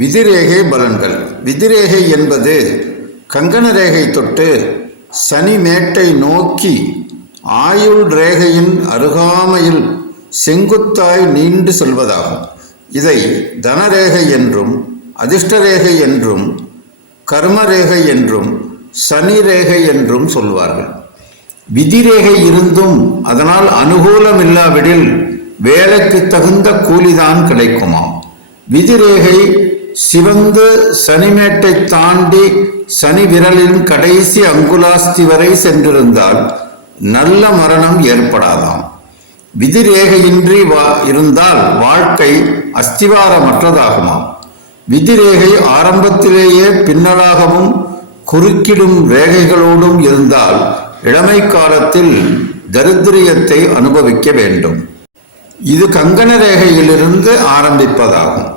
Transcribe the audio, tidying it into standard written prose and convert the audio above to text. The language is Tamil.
விதிரேகை பலன்கள். விதிரேகை என்பது கங்கண ரேகை தொட்டு சனி மேட்டை நோக்கி ஆயுள் ரேகையின் அருகாமையில் செங்குத்தாய் நீண்டு செல்வதாகும். இதை தனரேகை என்றும் அதிர்ஷ்டரேகை என்றும் கர்மரேகை என்றும் சனி ரேகை என்றும் சொல்வார்கள். விதிரேகை இருந்தும் அதனால் அனுகூலம் இல்லாவிடில் வேலைக்கு தகுந்த கூலிதான் கிடைக்குமாம். விதிரேகை சிவந்து சனிமேட்டை தாண்டி சனி விரலின் கடைசி அங்குலாஸ்தி வரை சென்றிருந்தால் நல்ல மரணம் ஏற்படாதாம். விதிரேகையின்றி இருந்தால் வாழ்க்கை அஸ்திவாரமற்றதாகுமாம். விதிரேகை ஆரம்பத்திலேயே பின்னலாகவும் குறுக்கிடும் ரேகைகளோடும் இருந்தால் இளமை காலத்தில் தரித்திரியத்தை அனுபவிக்க வேண்டும். இது கங்கண ரேகையிலிருந்து ஆரம்பிப்பதாகும்.